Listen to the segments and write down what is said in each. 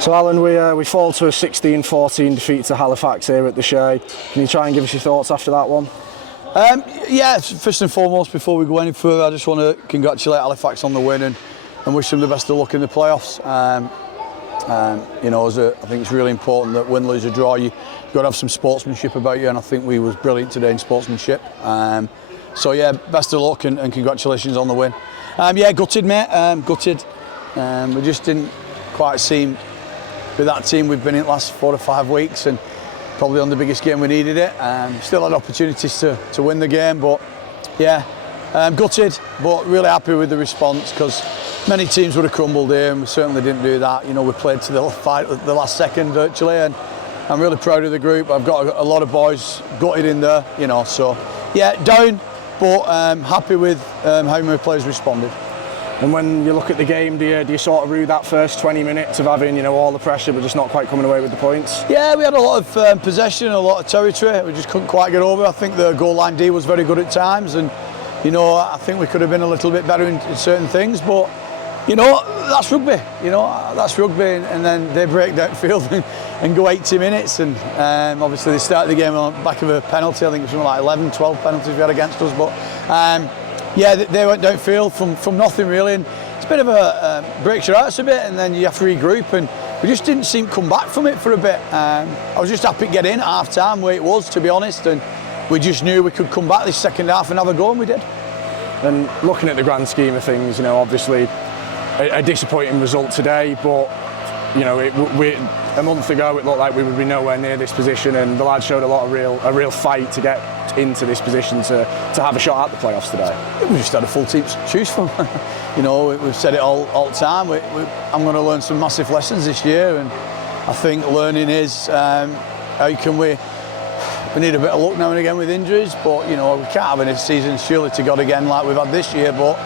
So Alan, we fall to a 16-14 defeat to Halifax here at the Shea. Can you try and give us your thoughts after that one? Yeah, first and foremost, before we go any further, I just want to congratulate Halifax on the win and wish them the best of luck in the playoffs. You know, I think it's really important that win, lose or draw, you've got to have some sportsmanship about you, and I think we was brilliant today in sportsmanship. So yeah, best of luck and congratulations on the win. Yeah, gutted, mate. Gutted. We just didn't quite seem with that team we've been in the last 4 to 5 weeks, and probably on the biggest game we needed it. Still had opportunities to win the game, but yeah, gutted, but really happy with the response, because many teams would have crumbled here, and we certainly didn't do that. You know, we played to the last second virtually, and I'm really proud of the group. I've got a lot of boys gutted in there, you know, so yeah, down, but happy with how my players responded. And when you look at the game, do you sort of rue that first 20 minutes of having, you know, all the pressure but just not quite coming away with the points? Yeah, we had a lot of possession, a lot of territory. We just couldn't quite get over. I think the goal line D was very good at times, and you know, I think we could have been a little bit better in certain things, but you know, that's rugby. You know, that's rugby, and then they break down field and go 80 minutes, and obviously they started the game on the back of a penalty. I think it was something like 11, 12 penalties we had against us, but yeah, they went downfield from nothing really, and it's a bit of a breaks your hearts a bit, and then you have to regroup, and we just didn't seem to come back from it for a bit. I was just happy to get in at half time where it was, to be honest, and we just knew we could come back this second half and have a go, and we did. And looking at the grand scheme of things, you know, obviously a disappointing result today, but you know, a month ago it looked like we would be nowhere near this position, and the lads showed a real fight to get into this position to have a shot at the playoffs today. We just had a full team to choose from. You know, we've said it all the time. I'm going to learn some massive lessons this year, and I think learning is how can we need a bit of luck now and again with injuries, but you know, we can't have any season surely to God again like we've had this year, but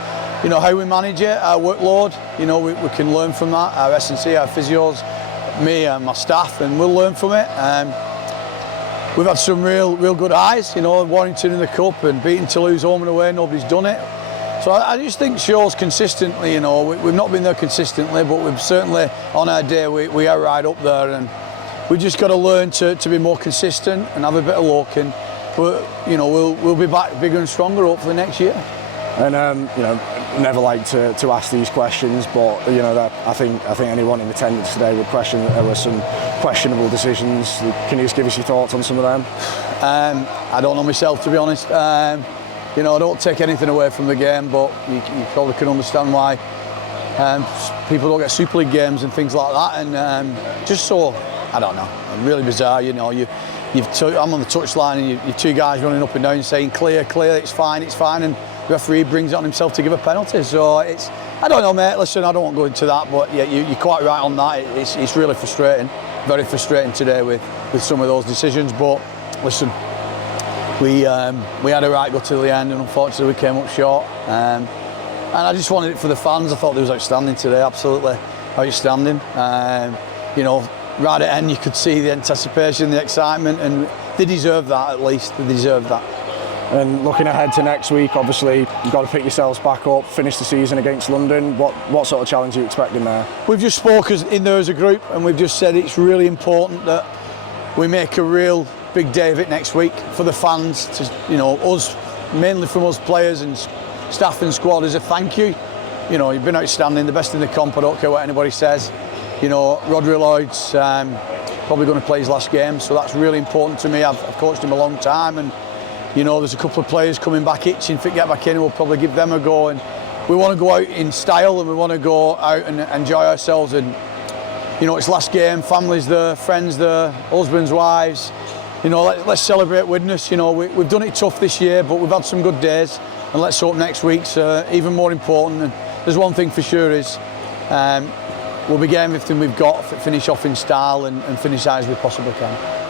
you know, how we manage it, our workload, you know, we can learn from that, our S&C, our physios, me and my staff, and we'll learn from it. We've had some real good highs, you know, Warrington in the Cup and beating Toulouse home and away, nobody's done it. So I just think shows consistently, you know, we've not been there consistently, but we've certainly, on our day, we are right up there, and we just got to learn to be more consistent and have a bit of luck, and you know, we'll be back bigger and stronger hopefully next year. And you know, never like to ask these questions, but you know, that I think anyone in attendance today would question that there were some questionable decisions. Can you just give us your thoughts on some of them? I don't know myself, to be honest. You know, I don't take anything away from the game, but you probably can understand why people don't get Super League games and things like that, and just so, I don't know, really bizarre. You know, I'm on the touchline and you've two guys running up and down saying clear, it's fine, and the referee brings it on himself to give a penalty. So it's, I don't know, mate. Listen, I don't want to go into that, but yeah, you're quite right on that. It's really frustrating, very frustrating today with some of those decisions. But listen, we had a right go to the end, and unfortunately we came up short. And I just wanted it for the fans. I thought they was outstanding today, absolutely outstanding. You know, right at the end you could see the anticipation, the excitement, and they deserve that at least. They deserve that. And looking ahead to next week, obviously you've got to pick yourselves back up, finish the season against London. What sort of challenge are you expecting there? We've just spoken in there as a group, and we've just said it's really important that we make a real big day of it next week for the fans, to, you know, us, mainly from us players and staff and squad, as a thank you. You know, you've been outstanding, the best in the comp, I don't care what anybody says. You know, Rodri Lloyd's probably going to play his last game, so that's really important to me. I've coached him a long time, and you know, there's a couple of players coming back itching to get back in, and we'll probably give them a go. And we want to go out in style, and we want to go out and enjoy ourselves. And you know, it's last game, families there, friends there, husbands, wives. You know, let's celebrate with us. You know, we've done it tough this year, but we've had some good days, and let's hope next week's even more important. And there's one thing for sure is we'll be getting everything we've got, finish off in style, and finish as we possibly can.